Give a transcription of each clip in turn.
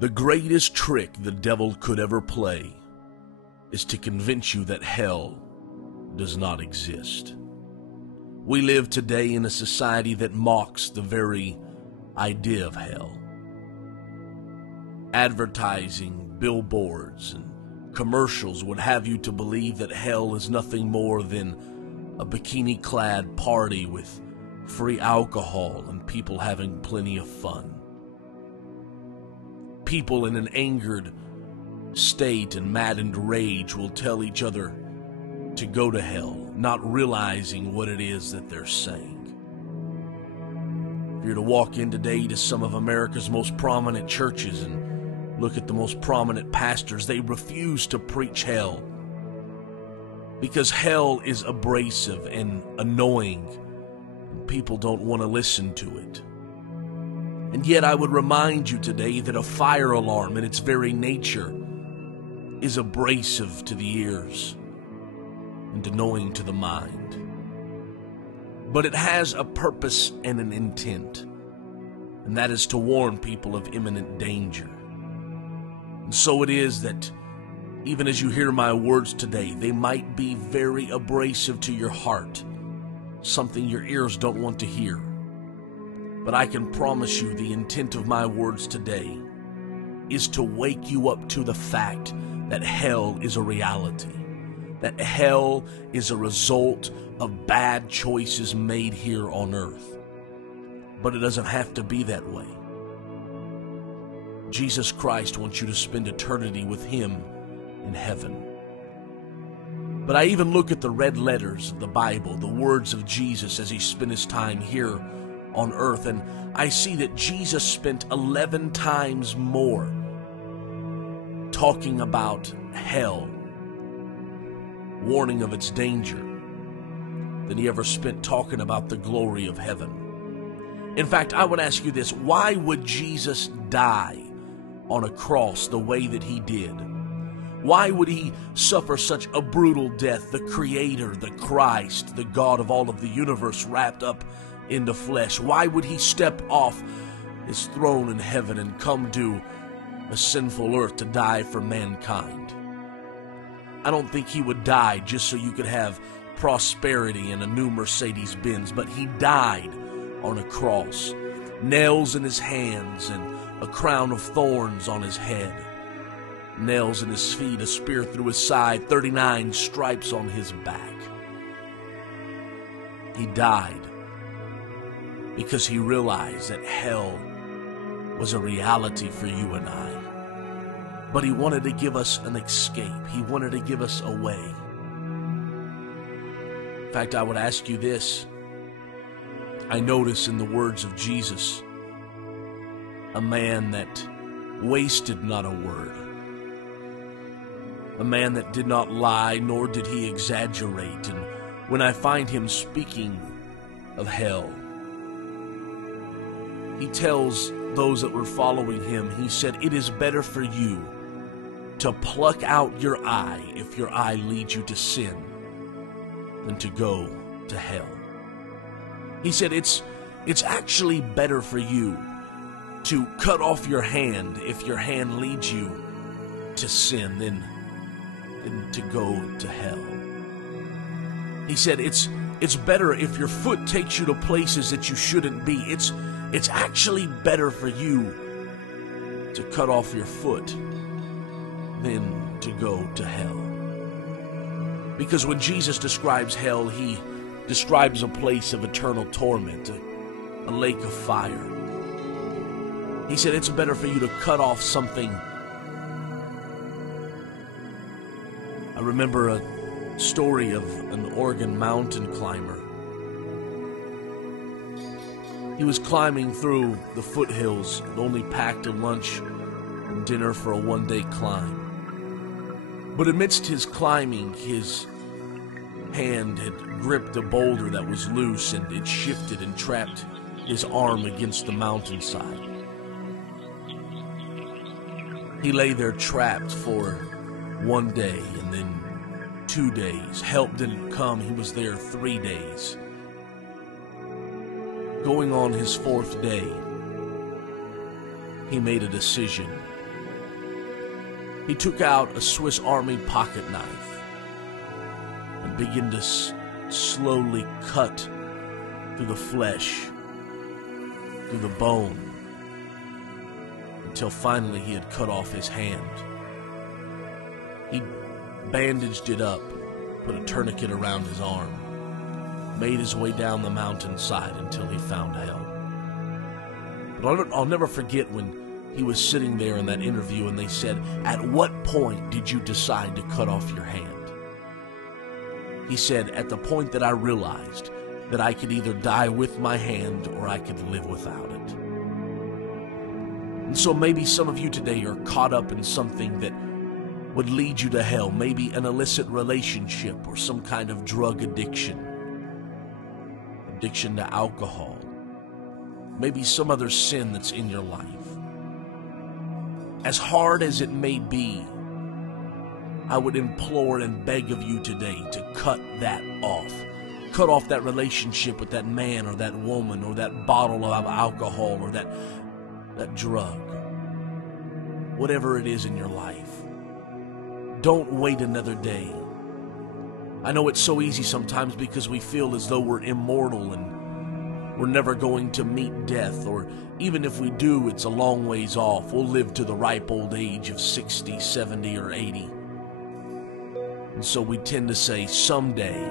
The greatest trick the devil could ever play is to convince you that hell does not exist. We live today in a society that mocks the very idea of hell. Advertising, billboards, and commercials would have you to believe that hell is nothing more than a bikini-clad party with free alcohol and people having plenty of fun. People in an angered state and maddened rage will tell each other to go to hell, not realizing what it is that they're saying. If you're to walk in today to some of America's most prominent churches and look at the most prominent pastors, they refuse to preach hell because hell is abrasive and annoying, and people don't want to listen to it. And yet I would remind you today that a fire alarm in its very nature is abrasive to the ears and annoying to the mind. But it has a purpose and an intent, and that is to warn people of imminent danger. And so it is that even as you hear my words today, they might be very abrasive to your heart, something your ears don't want to hear. But I can promise you the intent of my words today is to wake you up to the fact that hell is a reality, that hell is a result of bad choices made here on earth. But it doesn't have to be that way. Jesus Christ wants you to spend eternity with Him in heaven. But I even look at the red letters of the Bible, the words of Jesus as He spent His time here on earth, and I see that Jesus spent 11 times more talking about hell, warning of its danger, than He ever spent talking about the glory of heaven. In fact, I would ask you this: why would Jesus die on a cross the way that He did? Why would He suffer such a brutal death, the Creator, the Christ, the God of all of the universe wrapped up into flesh? Why would He step off His throne in heaven and come to a sinful earth to die for mankind? I don't think He would die just so you could have prosperity and a new Mercedes-Benz, but He died on a cross, nails in His hands and a crown of thorns on His head, nails in His feet, a spear through His side, 39 stripes on His back. He died because He realized that hell was a reality for you and I. But He wanted to give us an escape. He wanted to give us a way. In fact, I would ask you this. I notice in the words of Jesus a man that wasted not a word, a man that did not lie, nor did he exaggerate. And when I find Him speaking of hell, He tells those that were following Him, He said, "It is better for you to pluck out your eye if your eye leads you to sin than to go to hell." He said it's actually better for you to cut off your hand if your hand leads you to sin than to go to hell. He said it's better if your foot takes you to places that you shouldn't be. It's actually better for you to cut off your foot than to go to hell. Because when Jesus describes hell, He describes a place of eternal torment, a lake of fire. He said it's better for you to cut off something. I remember a story of an Oregon mountain climber. He was climbing through the foothills and only packed a lunch and dinner for a one-day climb. But amidst his climbing, his hand had gripped a boulder that was loose, and it shifted and trapped his arm against the mountainside. He lay there trapped for 1 day, and then 2 days. Help didn't come. He was there 3 days. Going on his 4th day, he made a decision. He took out a Swiss Army pocket knife and began to slowly cut through the flesh, through the bone, until finally he had cut off his hand. He bandaged it up, put a tourniquet around his arm, made his way down the mountainside until he found help. But I'll never forget when he was sitting there in that interview and they said, "At what point did you decide to cut off your hand?" He said, "At the point that I realized that I could either die with my hand or I could live without it." And so maybe some of you today are caught up in something that would lead you to hell, maybe an illicit relationship or some kind of drug addiction to alcohol, maybe some other sin that's in your life. As hard as it may be, I would implore and beg of you today to cut that off. Cut off that relationship with that man or that woman or that bottle of alcohol or that drug. Whatever it is in your life. Don't wait another day. I know it's so easy sometimes because we feel as though we're immortal and we're never going to meet death, or even if we do, it's a long ways off. We'll live to the ripe old age of 60, 70, or 80. And so we tend to say, someday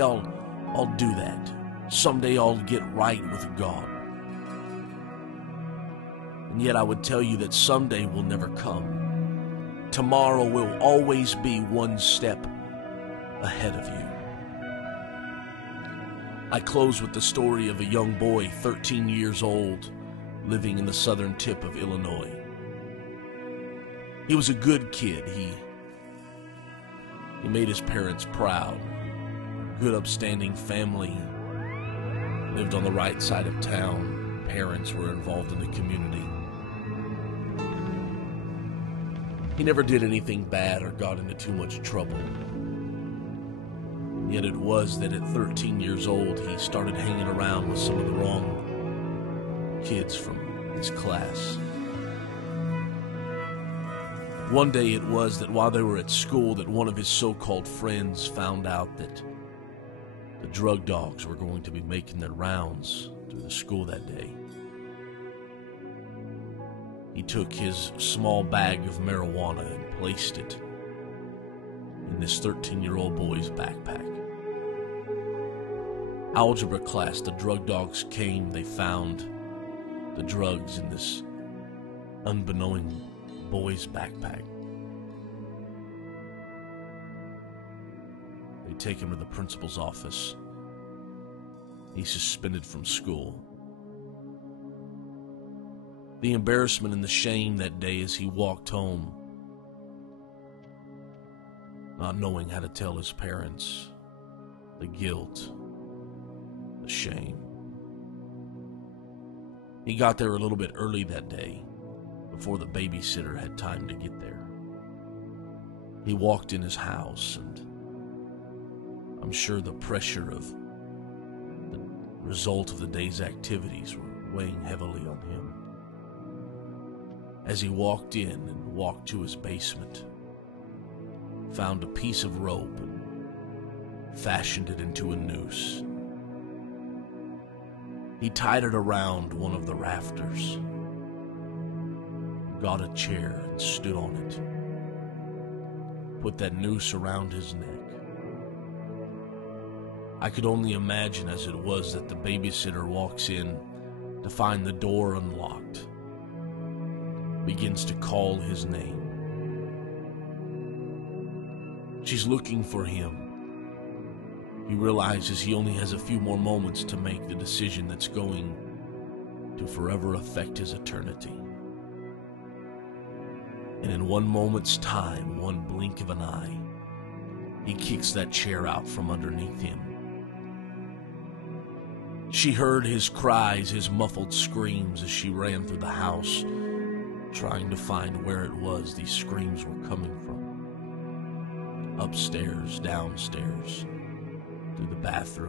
I'll do that. Someday I'll get right with God. And yet I would tell you that someday will never come. Tomorrow will always be one step ahead of you. I close with the story of a young boy, 13 years old, living in the southern tip of Illinois. He was a good kid. He made his parents proud. Good, upstanding family. Lived on the right side of town. Parents were involved in the community. He never did anything bad or got into too much trouble. Yet it was that at 13 years old, he started hanging around with some of the wrong kids from his class. One day it was that while they were at school that one of his so-called friends found out that the drug dogs were going to be making their rounds through the school that day. He took his small bag of marijuana and placed it in this 13-year-old boy's backpack. Algebra class, the drug dogs came. They found the drugs in this unbeknown boy's backpack. They take him to the principal's office. He's suspended from school. The embarrassment and the shame that day as he walked home, not knowing how to tell his parents, the guilt, the shame. He got there a little bit early that day, before the babysitter had time to get there. He walked in his house, and I'm sure the pressure of the result of the day's activities were weighing heavily on him. As he walked in and walked to his basement, found a piece of rope and fashioned it into a noose. He tied it around one of the rafters, got a chair and stood on it, put that noose around his neck. I could only imagine as it was that the babysitter walks in to find the door unlocked, begins to call his name. She's looking for him. He realizes he only has a few more moments to make the decision that's going to forever affect his eternity. And in one moment's time, one blink of an eye, he kicks that chair out from underneath him. She heard his cries, his muffled screams as she ran through the house, trying to find where it was these screams were coming from. Upstairs, downstairs, through the bathroom.